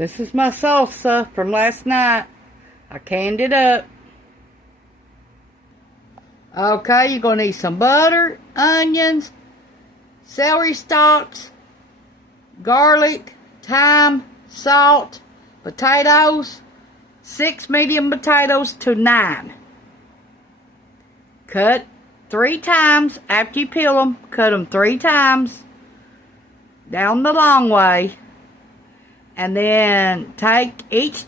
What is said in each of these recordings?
This is my salsa from last night. I canned it up. Okay, you're going to need some butter, onions, celery stalks, garlic, thyme, salt, potatoes, 6 medium potatoes to 9. Cut 3 times after you peel them. Cut them 3 times down the long way. And then take each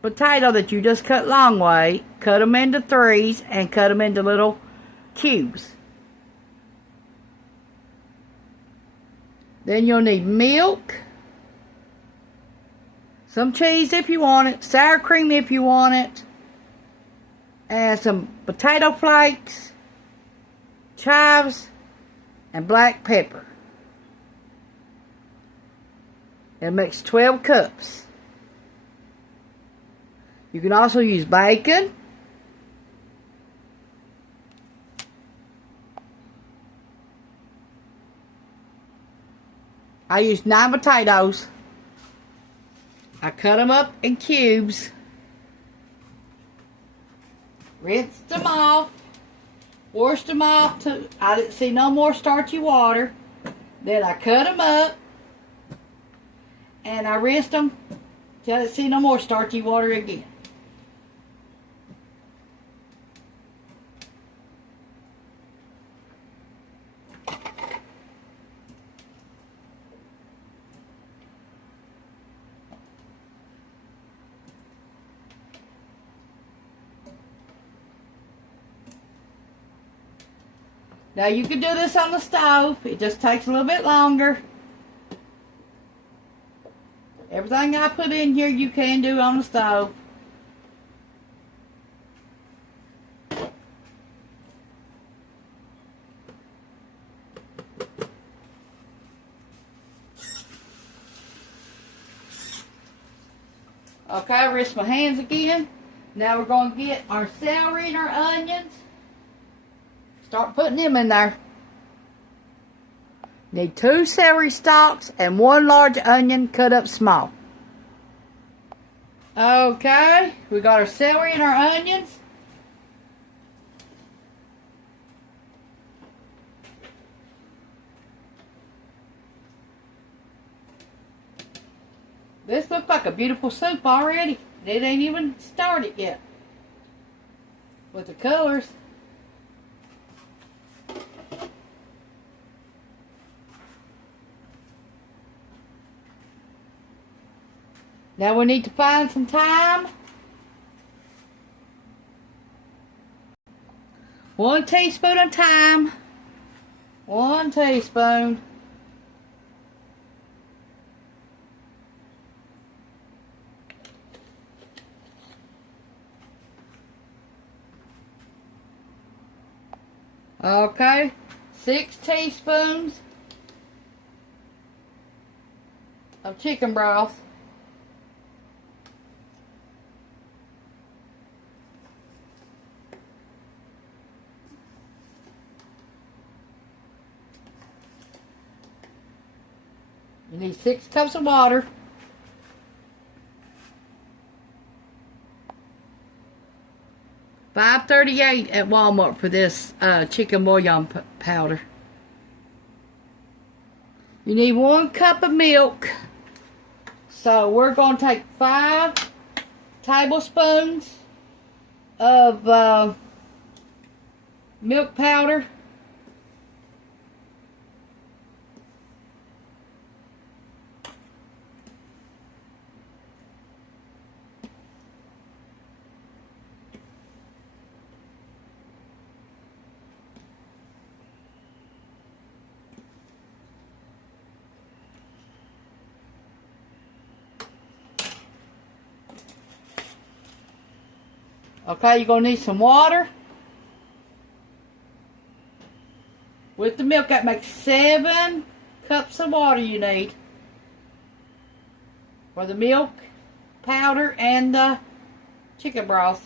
potato that you just cut long way, cut them into 3s and cut them into little cubes. Then you'll need milk, some cheese if you want it, sour cream if you want it, and some potato flakes, chives, and black pepper. It makes 12 cups. You can also use bacon. I used 9 potatoes. I cut them up in cubes. Rinsed them off. Washed them off to I didn't see no more starchy water. Then I cut them up. And I rinsed them till I didn't see no more starchy water again. Now you can do this on the stove. It just takes a little bit longer. Everything I put in here you can do on the stove. Okay, I rinsed my hands again. Now we're going to get our celery and our onions. Start putting them in there. Need 2 celery stalks and 1 large onion cut up small. Okay, we got our celery and our onions. This looks like a beautiful soup already. It ain't even started yet with the colors. Now we need to find some thyme. 1 teaspoon of thyme. 1 teaspoon. Okay, 6 teaspoons of chicken broth. You need 6 cups of water. $5.38 at Walmart for this chicken bouillon powder. You need 1 cup of milk. So we're going to take 5 tablespoons of milk powder. Okay, you're going to need some water. With the milk, that makes 7 cups of water you need. For the milk, powder, and the chicken broth.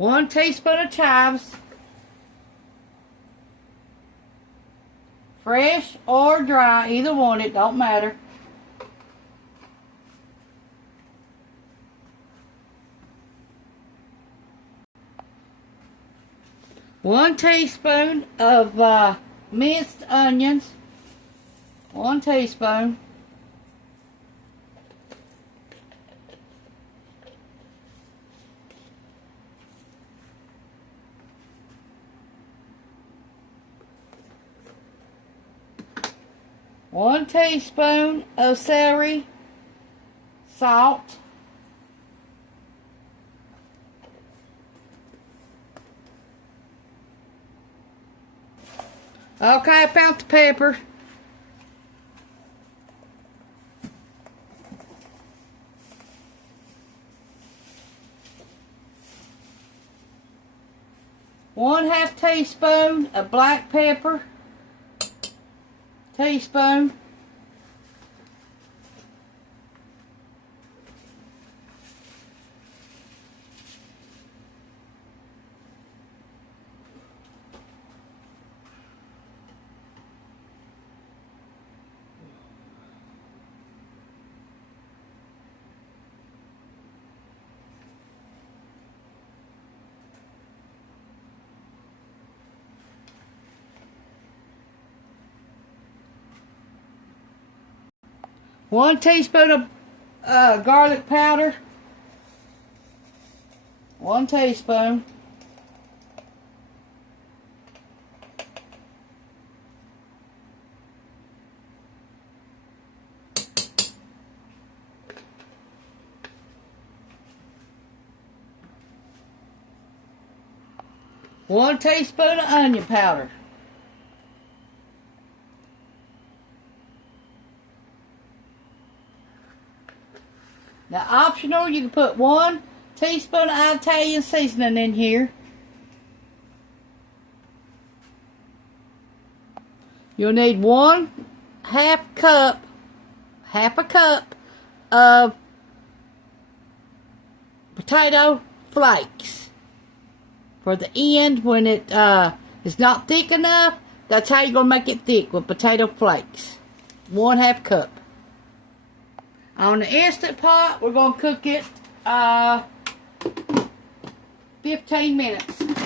1 teaspoon of chives, fresh or dry, either one, it don't matter. 1 teaspoon of minced onions. 1 teaspoon. One teaspoon of celery, salt, okay, I found the pepper. One half teaspoon of black pepper. Teaspoon. One teaspoon of garlic powder. 1 teaspoon. One teaspoon of onion powder. Now, optional, you can put 1 teaspoon of Italian seasoning in here. You'll need 1/2 cup, half a cup of potato flakes. For the end, when it is not thick enough, that's how you're going to make it thick, with potato flakes. 1/2 cup. On the Instant Pot, we're going to cook it 15 minutes. And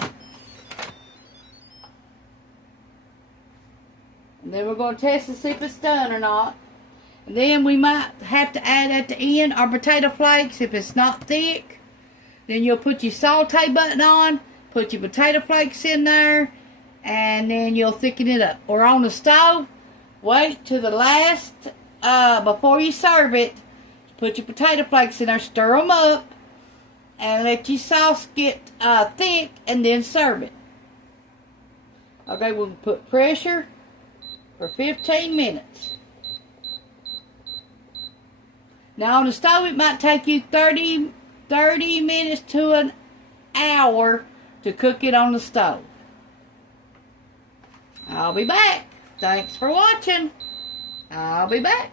then we're going to test to see if it's done or not. And then we might have to add at the end our potato flakes if it's not thick. Then you'll put your saute button on, put your potato flakes in there, and then you'll thicken it up. Or on the stove, wait till the last, before you serve it, put your potato flakes in there, stir them up, and let your sauce get thick, and then serve it. Okay, we'll put pressure for 15 minutes. Now on the stove, it might take you 30 minutes to an hour to cook it on the stove. I'll be back. Thanks for watching. I'll be back.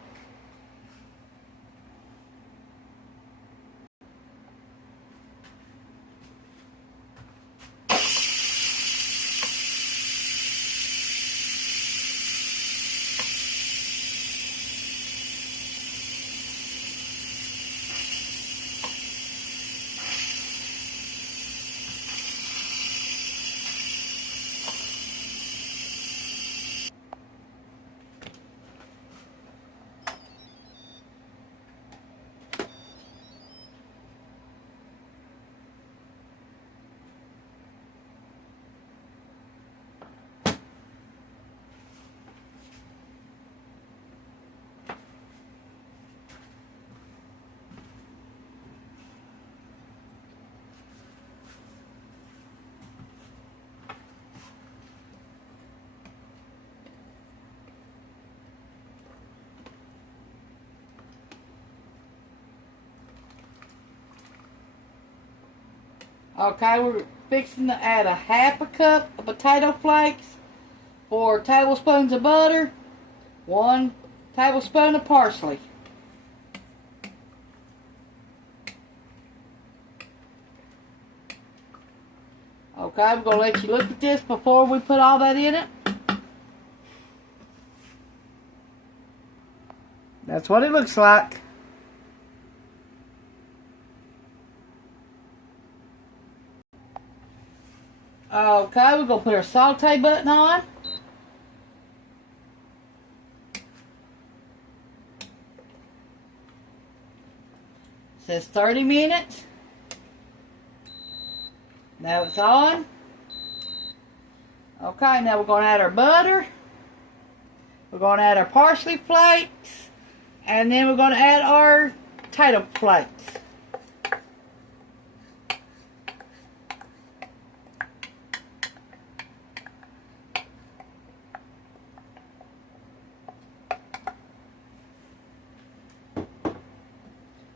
Okay, we're fixing to add 1/2 cup of potato flakes, 4 tablespoons of butter, 1 tablespoon of parsley. Okay, I'm going to let you look at this before we put all that in it. That's what it looks like. Okay, we're going to put our saute button on. It says 30 minutes. Now it's on. Okay, now we're going to add our butter. We're going to add our parsley flakes. And then we're going to add our potato flakes.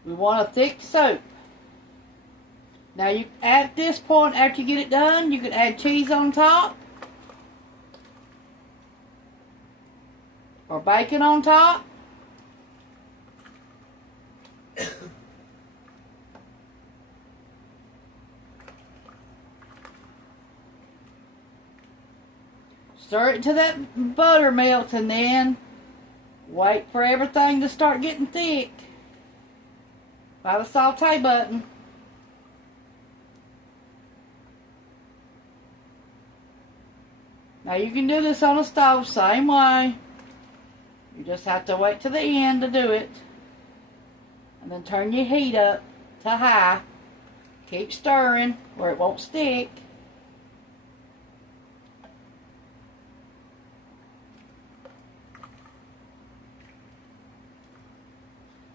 We want a thick soup. Now you at this point, after you get it done, you can add cheese on top. Or bacon on top. Stir it until that butter melts and then wait for everything to start getting thick by the saute button. Now you can do this on the stove same way. You just have to wait to the end to do it. And then turn your heat up to high. Keep stirring where it won't stick.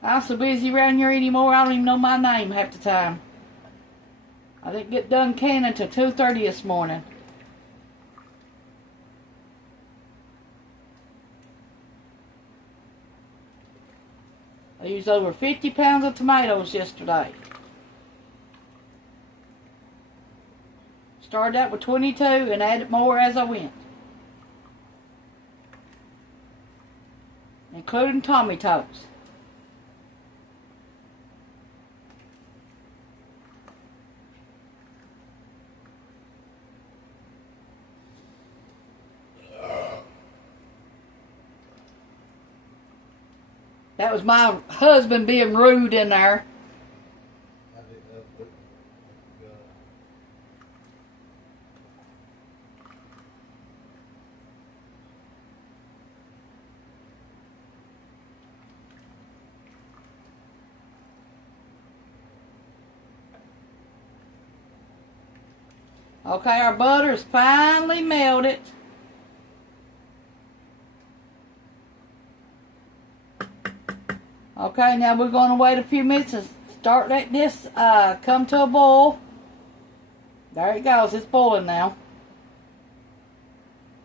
I'm so busy around here anymore, I don't even know my name half the time. I didn't get done canning until 2:30 this morning. I used over 50 pounds of tomatoes yesterday. Started out with 22 and added more as I went. Including tomatoes. That was my husband being rude in there. Okay, our butter is finally melted. Okay, now we're going to wait a few minutes and start letting this come to a boil. There it goes. It's boiling now.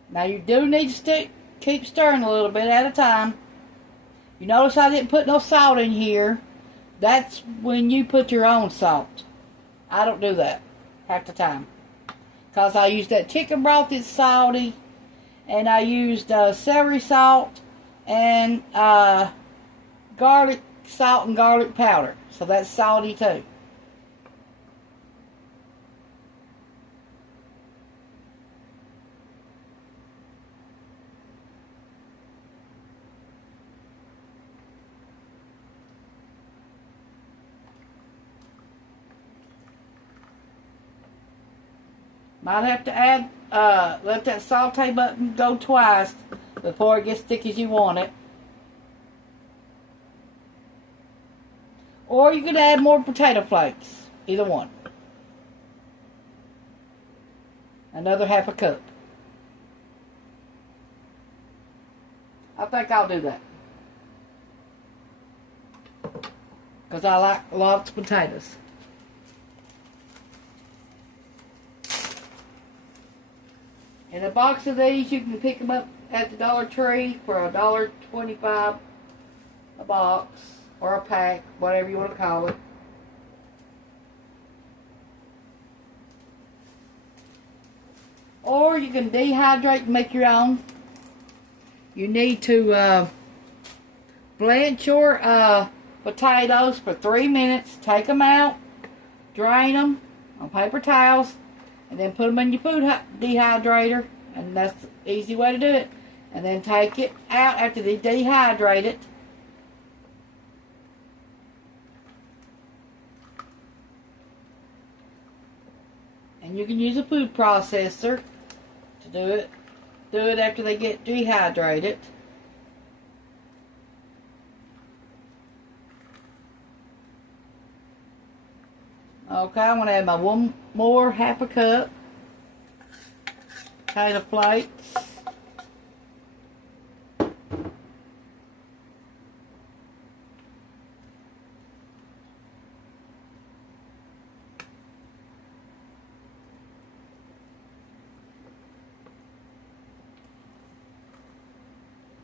Now you do need to keep stirring a little bit at a time. You notice I didn't put no salt in here. That's when you put your own salt. I don't do that half the time. Because I used that chicken broth that's salty. And I used celery salt and garlic salt and garlic powder. So that's salty too. Might have to add, let that saute button go twice before it gets thick as you want it. Or you could add more potato flakes. Either one. Another half a cup. I think I'll do that. Because I like lots of potatoes. In a box of these, you can pick them up at the Dollar Tree for $1.25 a box. Or a pack, whatever you want to call it. Or you can dehydrate and make your own. You need to blanch your potatoes for 3 minutes. Take them out. Drain them on paper towels. And then put them in your food dehydrator. And that's the easy way to do it. And then take it out after they dehydrate it. And you can use a food processor to do it. Do it after they get dehydrated. Okay, I'm going to add my one more half a cup potato flakes.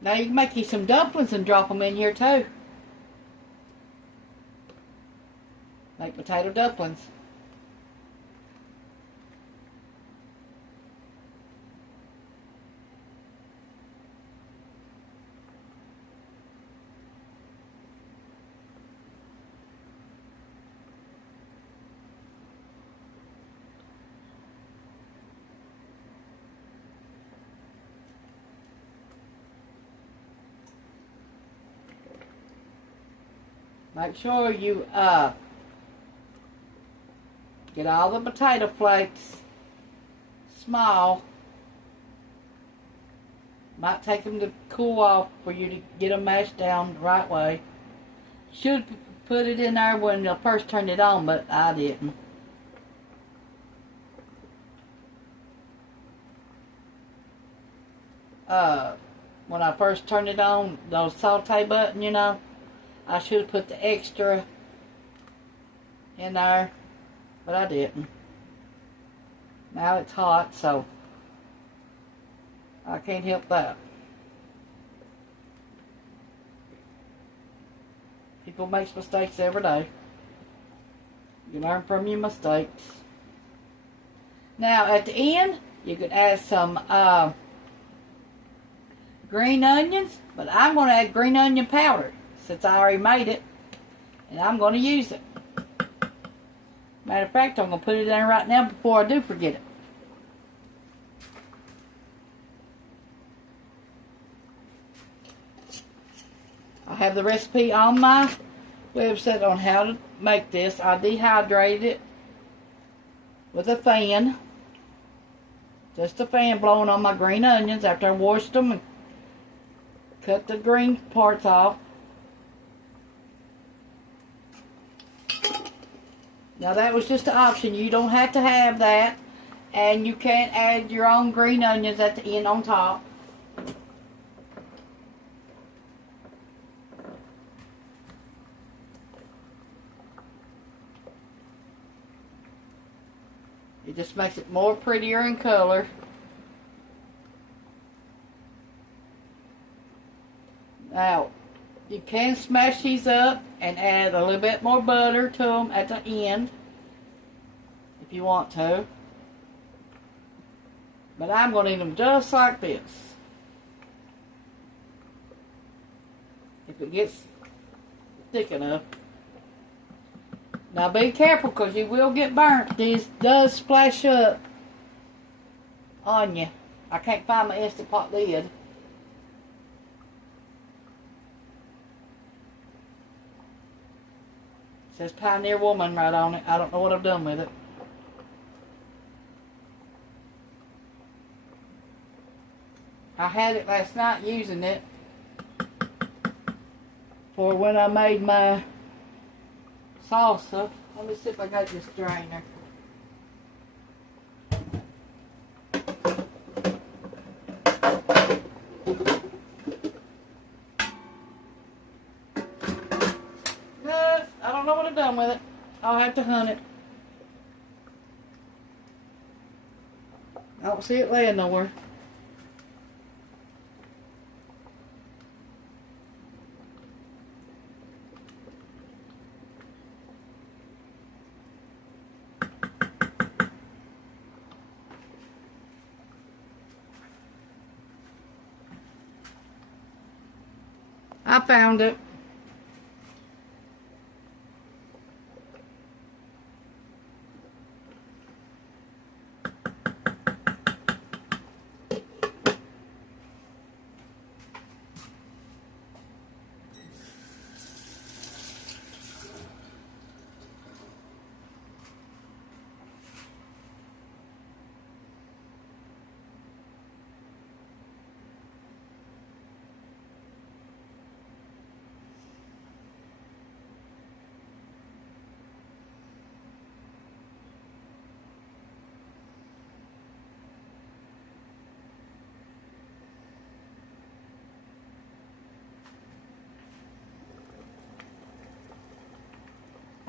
Now you can make you some dumplings and drop them in here too. Make potato dumplings. Make sure you get all the potato flakes small. Might take them to cool off for you to get them mashed down the right way. Should put it in there when you first turned it on, but I didn't. When I first turned it on, those saute button, you know, I should have put the extra in there, but I didn't. Now it's hot, so I can't help that. People make mistakes every day. You learn from your mistakes. Now at the end, you could add some green onions, but I'm going to add green onion powder since I already made it, and I'm going to use it. Matter of fact, I'm going to put it in right now before I do forget it. I have the recipe on my website on how to make this. I dehydrated it with a fan. Just a fan blowing on my green onions after I washed them and cut the green parts off. Now that was just an option. You don't have to have that. And you can't add your own green onions at the end on top. It just makes it more prettier in color. Now, you can smash these up and add a little bit more butter to them at the end if you want to. But I'm going to eat them just like this. If it gets thick enough. Now be careful because you will get burnt. This does splash up on you. I can't find my Instant Pot lid. It says Pioneer Woman right on it. I don't know what I've done with it. I had it last night using it for when I made my salsa. Let me see if I got this strainer. No, I don't know what I've done with it. I'll have to hunt it. I don't see it laying nowhere. I found it.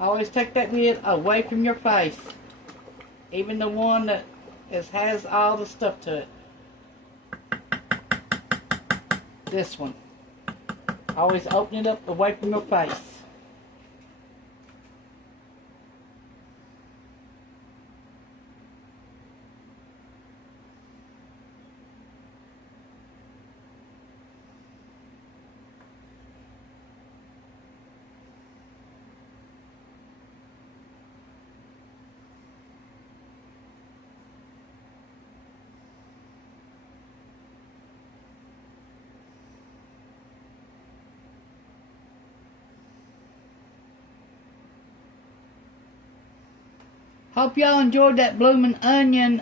Always take that lid away from your face. Even the one that has all the stuff to it. This one. Always open it up away from your face. Hope y'all enjoyed that blooming onion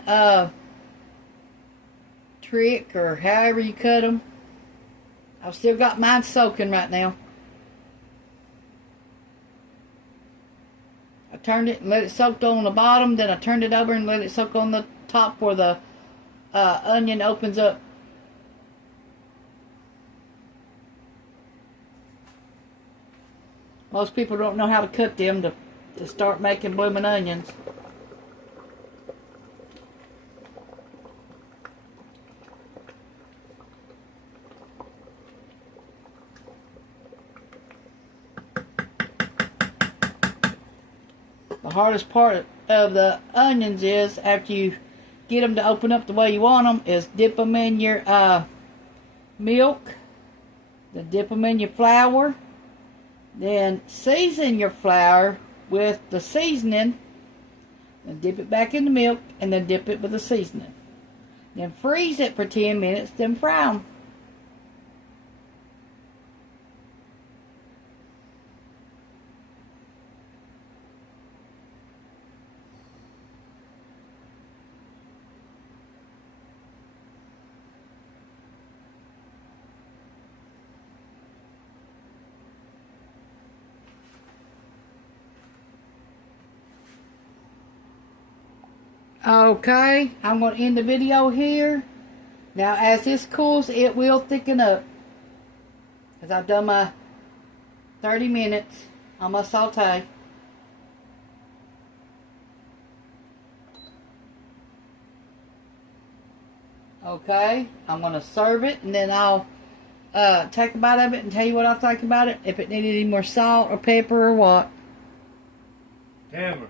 trick, or however you cut them. I've still got mine soaking right now. I turned it and let it soak on the bottom, then I turned it over and let it soak on the top where the onion opens up. Most people don't know how to cut them to start making blooming onions. The hardest part of the onions is, after you get them to open up the way you want them, is dip them in your milk, then dip them in your flour, then season your flour with the seasoning, then dip it back in the milk, and then dip it with the seasoning. Then freeze it for 10 minutes, then fry them. Okay, I'm going to end the video here. Now, as this cools, it will thicken up. Because I've done my 30 minutes on my saute. Okay, I'm going to serve it, and then I'll take a bite of it and tell you what I think about it. If it needed any more salt or pepper or what. Pepper.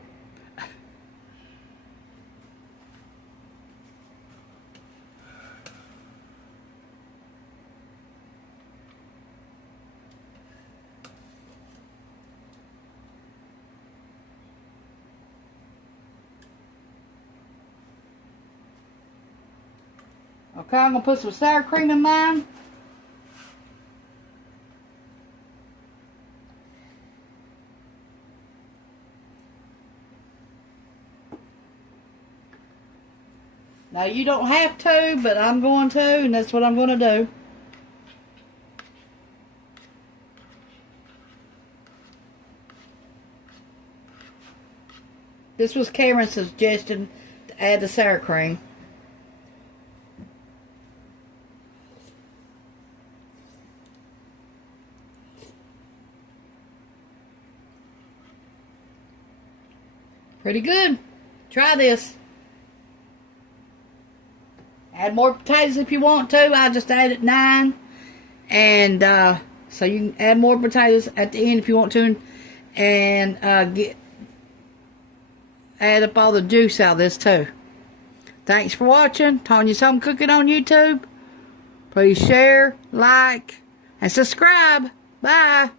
Okay, I'm going to put some sour cream in mine. Now, you don't have to, but I'm going to, and that's what I'm going to do. This was Cameron's suggestion to add the sour cream. Pretty good. Try this. Add more potatoes if you want to. I just added 9. And so you can add more potatoes at the end if you want to. And add up all the juice out of this too. Thanks for watching. Tawynia's Home Cooking on YouTube. Please share, like, and subscribe. Bye.